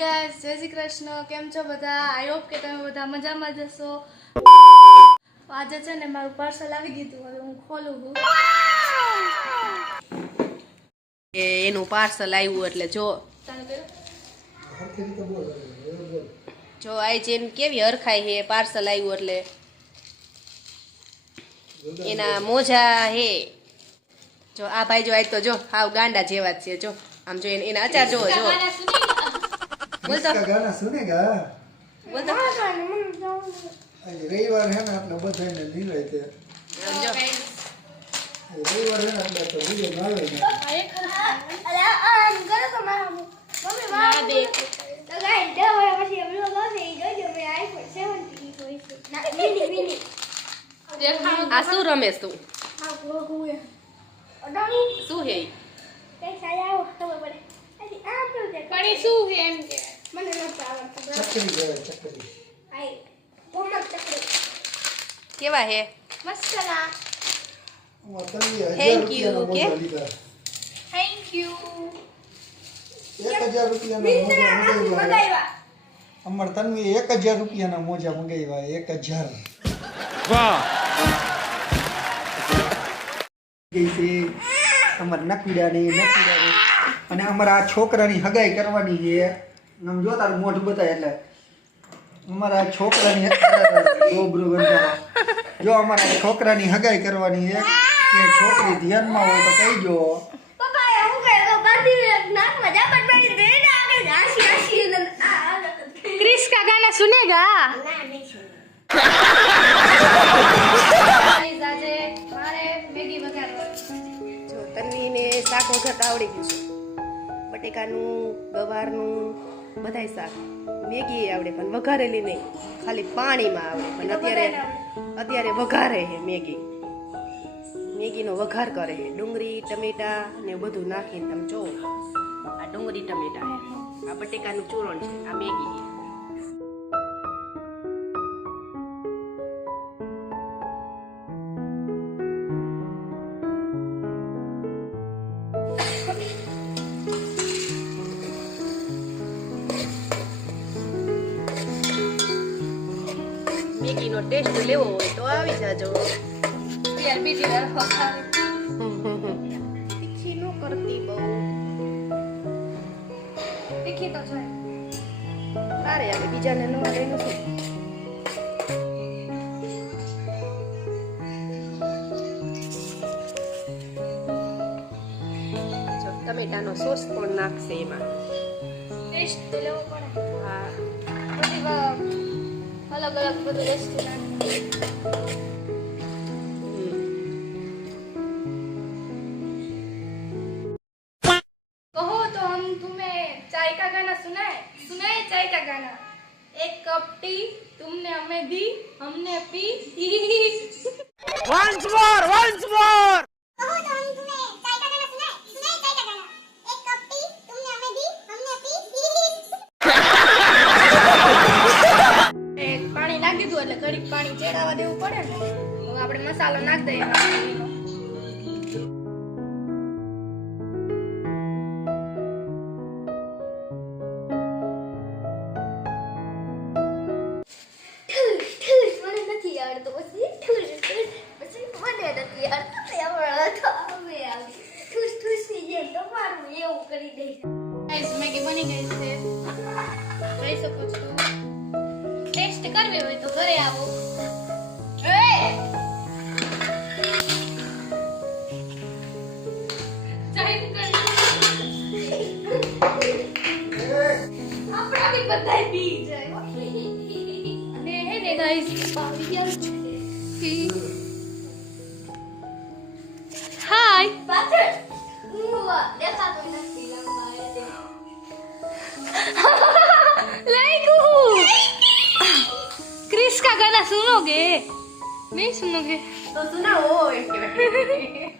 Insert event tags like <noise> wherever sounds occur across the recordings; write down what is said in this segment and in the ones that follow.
Guys જય શ્રી કૃષ્ણ. કેમ છો બધા? આઈ હોપ કે તમે બધા મજામાં જશો આજે છે ને મારું પાર્સલ આવી ગયું હવે હું ખોલું છું. એનું પાર્સલ આવ્યું એટલે જો. જો આ જેન કેવી હરખાઈ હે પાર્સલ આવ્યું એટલે. એના મોજા હે. જો આ ભાઈ જો આજ તો જો હાવ ગાંડા જેવા જ છે જો. આમ જો એના અચાર જો. જો इसका गाना सुनेगा બોલ તો आज रविवार है ना अपने बधाई नहीं रहते આમ જો रविवार है ना अपने तो वीडियो ना लेंगे આ શું રમેશ તું શું હે ઈ? પણ એ શું છે એમ કે મને નહોતું આવડતું ચકરી કહેવાય ચકરી. આઈ ભમક ચકરી. કેવા હે? મસ્ત ના થેન્ક એક હજાર રૂપિયાના મોજા અમર તન્વી એક હજાર રૂપિયાના મોજા મંગાવ્યા એક હજાર. વાહ. નકીડા ની નકીડાની અને અમારા છોકરાની હગાઈ કરવાની છે. આમ જો તારું મોઢું બતાય એટલે. અમારા છોકરાની ગોબરું ગંધારા જો અમારા છોકરાની હગાઈ કરવાની છે કે છોકરી ધ્યાનમાં હોય તો કહીજો. ક્રિસ કા ગાના સુનેગા તન્વીને શાક વખત આવડી ગયું છે. બટેકાનું ગવારનું બધાય શાક. મેગી આવડે પણ વઘારેલી નહીં. ખાલી પાણીમાં આવડે. પણ અત્યારે અત્યારે વઘારે છે મેગી. મેગીનો વઘાર કરે છે. ડુંગળી ટમેટા ને બધું નાખીને તમે જો આ ડુંગળી ટમેટા છે. આ બટેકાનું ચૂરણ છે. આ મેગી છે. મેગીનો ટેસ્ટ લેવો હોય તો આવી જાજો. યાર બીજી વાર તીખી નો કરતી બહુ. તીખી તો છે. તારે આવે બીજાને ન આવે નથી. ટમેટાનો સોસ પણ નાખશે એમાં. ટેસ્ટ લેવો પડે. હા. अलग अलग कहो तो हम तुम्हें चाय का गाना सुनाए। सुनाए चाय का गाना। एक कप टी तुमने हमें दी, हमने P. <laughs> Once more once more! પાણી એટલે ઘડીક પાણી ચેડાવા દેવું પડે ને. હવે આપણે મસાલો નાખી દઈએ. કરવી હોય તો ઘરે આવો. એ! ચાઈ કરી. આપણા બી બધાય પી જાય. અને હે ને ગાઈસ આવી ગયા છે. હાય પાછળ. 야 순옥이 왜 순옥이 너 순하오 이렇게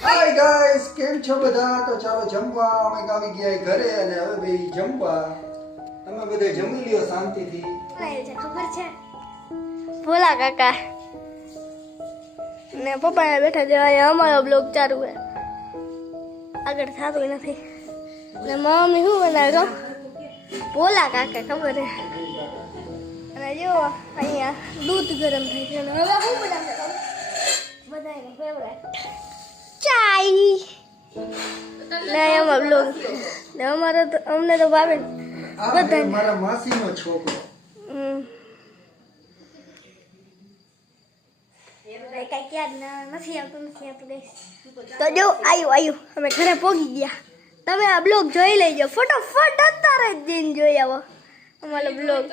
Hi guys, કેમ છો બધા તો ચાલો જમવા અમે કાલે ગયા ઘરે અને હવે બે જમવા તમે બધા જમી લ્યો શાંતિથી ખબર છે ભોલા કાકા ને પપ્પા બેઠા છે અહીંયા અમારો બ્લોગ ચાલુ છે. આગળ થતું નથી. ને મમ્મી શું બનાવ્યો પોલા કાકા ખબર છે? અને જો અહીંયા દૂધ ગરમ થાય છે. હવે શું બનાવશે બધાને ફેવરેટ ચાય ને એમાં બ્લોગ ને અમારો તો અમને તો ભાવે બધા. મારા માસીનો છોકરો. હમ. કાંઈ કાંઈ યાદ નથી આવતું નથી આવતું તો જો આવ્યું આવ્યું અમે ઘરે પહોંચી ગયા. તમે આ બ્લોગ જોઈ લેજો. ફટાફટ અત્યારે જ જઈને જોઈ આવો. અમારો બ્લોગ.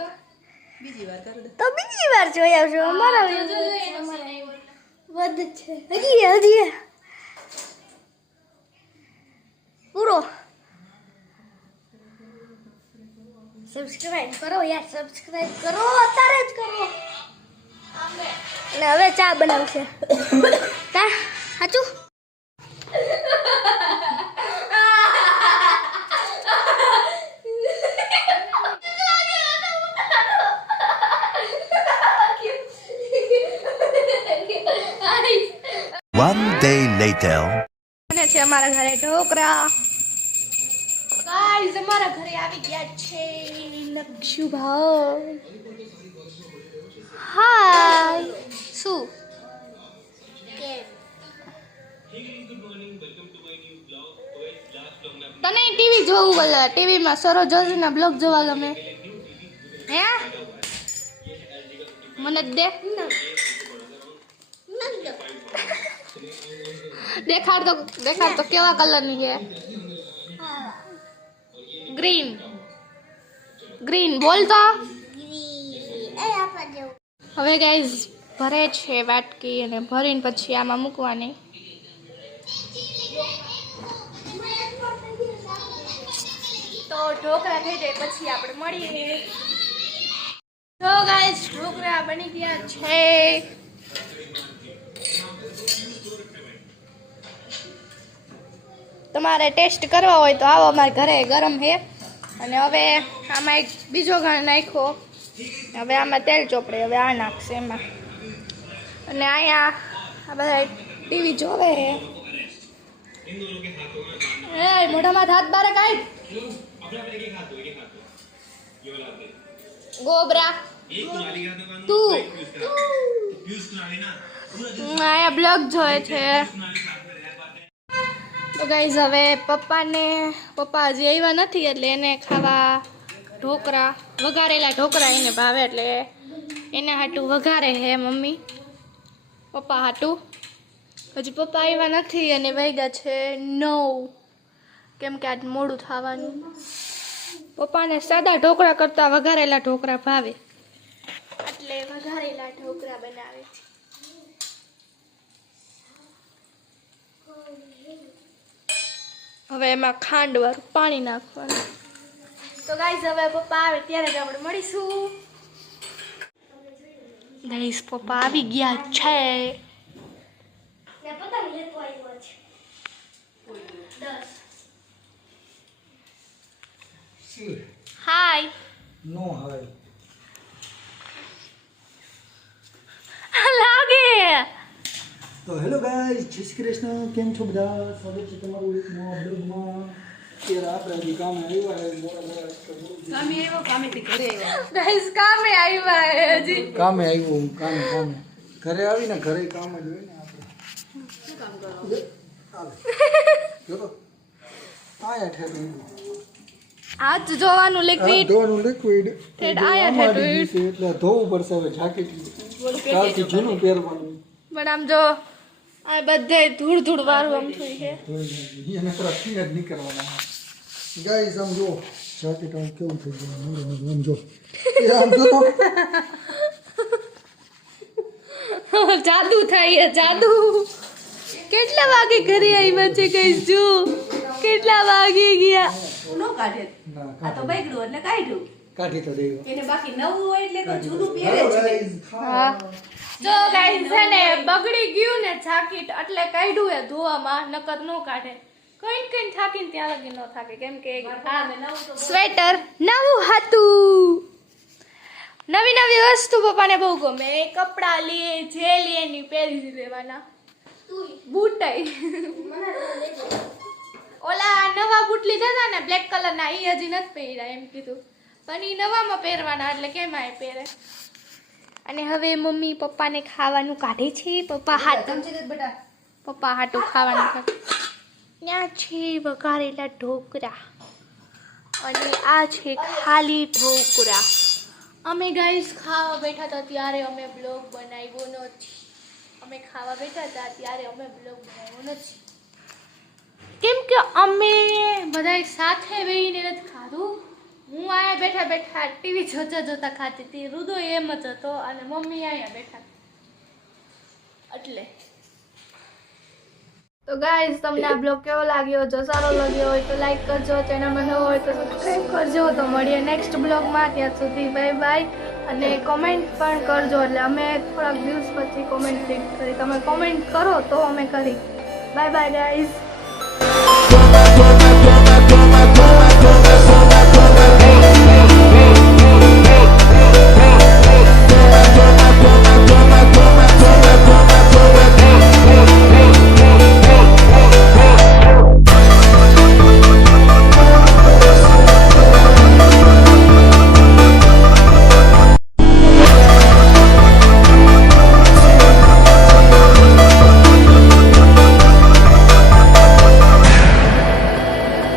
બીજી વાર કર તો બીજી વાર જોઈ આવજો. અમારા વધ છે. હજી હજી પૂરો. સબસ્ક્રાઇબ કરો યાર. સબસ્ક્રાઇબ કરો. અત્યારે જ કરો. અને હવે ચા બનાવશે. કા? સાચું? One day later. અને છે અમારા ઘરે ઢોકરા. ગાઈઝ અમારા ઘરે આવી ગયા છે નક્ષુભાઈ હાય શું તને ટીવી જોવું બોલે ટીવીમાં સરોજ જોશીના બ્લોગ જોવા ગમે. હે? મને જ દે દેખાડ તો દેખાડ તો કેવા કલરની છે? ગ્રીન ગ્રીન બોલ તો. હવે ગાઈઝ ભરે છે વાટકી અને ભરીને પછી આમાં મૂકવાની. તો ઢોકળા થઈ જાય પછી આપણે મળીએ. તો ગાઈઝ ઢોકળા બની ગયા છે. તમારે ટેસ્ટ કરવા હોય તો આવો અમારા ઘરે ગરમ છે અને હવે આમાં એક બીજો ઘણ નાખ્યો. હવે આમાં તેલ ચોપડે, હવે આ નાખશે એમાં. અને અહીંયા આ બધા ટીવી જોવે હે એ મોઢામાં હાથ બારે કાઈ? ગોબરા. તું. અહીંયા બ્લોગ જોયે છે. તો ગાઈઝ હવે પપ્પાને, પપ્પા હજી આવ્યા નથી એટલે એને ખાવા ઢોકળા વઘારેલા ઢોકળા એને ભાવે એટલે એને હાટું વઘારે હે મમ્મી. પપ્પા હાટું. હજી પપ્પા આવ્યા નથી અને વૈગા છે નવ. કેમ કે આજ મોડું થવાનું. પપ્પાને સાદા ઢોકળા કરતાં વઘારેલા ઢોકળા ભાવે. એટલે વઘારેલા ઢોકળા બનાવે છે. હવે એમાં ખાંડ વાળું પાણી નાખવાનું. તો ગાઈઝ હવે પપ્પા આવે ત્યારે જ આપણે મળીશું. ગાઈઝ પપ્પા આવી ગયા છે. હાય નો લાગે. તો હેલો ગાઈઝ જય શ્રી કૃષ્ણ. કેમ છો બધા? સ્વાગત છે તમારું એક નવા બ્લોગમાં અત્યારે આપણે કામે આવ્યા કામે આવ્યો કામે આવ્યા હજી કામે આવ્યો કામે કામે ઘરે આવીને ઘરે કામ જ હોય ને આપણે શું કામ કરો આયા ઠેઠ હાથ જોવાનું લિક્વિડ ધોવાનું લિક્વિડ ઠેઠ આયા ઠેઠ. એટલે ધોવું પડશે હવે જાકેટ કાલથી જૂનું પહેરવાનું પણ આમ જો આ બધે ધૂળ ધૂળ વાળું આમ છે એને ગાઈસ આમ જો જાકેટ આમ કેવું થઈ ગયું મોડું આમ જો એ આમ જો તો જાદુ થાય જાદુ. કેટલા વાગે ઘરે આવ્યા છે કઈ જો. કેટલા વાગે ગયા? નો કાઢે. આ તો બગડ્યું એટલે કાઢ્યું. કાઢી તો દેવું. એને બાકી નવું હોય એટલે તો જૂનું પહેરે છે હા જો ગાઈસ છે ને બગડી ગયું ને જાકીટ એટલે કાઢ્યું એ ધોવામાં નકર નો કાઢે. કઈ કઈ થાકીને ત્યાં લગી ન થાકે કેમ કે સ્વેટર નવું હતું. નવી નવી વસ્તુ પપ્પાને બહુ ગમે. એ કપડાં લે જે લે એની પહેરી લેવાના બૂટાઈ. ઓલા નવા બૂટ લીધા હતા ને બ્લેક કલરના એ હજી નથી પહેર્યા એમ કીધું. પણ એ નવામાં પહેરવાના એટલે કેમ આ પહેરે? અને હવે મમ્મી પપ્પાને ખાવાનું કાઢે છે. પપ્પા હાથ પપ્પા હાટું ખાવાનું કાઢે. ત્યાં છે વઘારેલા ઢોકળા અને આ છે ખાલી ઢોકળા અમે ગાઈસ ખાવા બેઠા હતા ત્યારે અમે બ્લોગ બનાવ્યો નથી. અમે ખાવા બેઠા હતા ત્યારે અમે બ્લોગ બનાવ્યો નથી. કેમ કે અમે બધાય સાથે બેહીને નથી ખાધું. હું અહીંયા બેઠા બેઠા ટીવી જોતા જોતા ખાતી હતી. રુદો એમ જ હતો અને મમ્મી અહીંયા બેઠા. એટલે તો ગાઈઝ તમને આ બ્લોગ કેવો લાગ્યો? જો સારો લાગ્યો હોય તો લાઈક કરજો, ચેનલમાં નવો હોય તો સબસ્ક્રાઈબ કરજો. તો મળીએ નેક્સ્ટ બ્લોગમાં ત્યાં સુધી બાય બાય અને કોમેન્ટ પણ કરજો. એટલે અમે થોડાક દિવસ પછી કોમેન્ટ રીડ કરી. તમે કોમેન્ટ કરો તો અમે કરી. Bye bye guys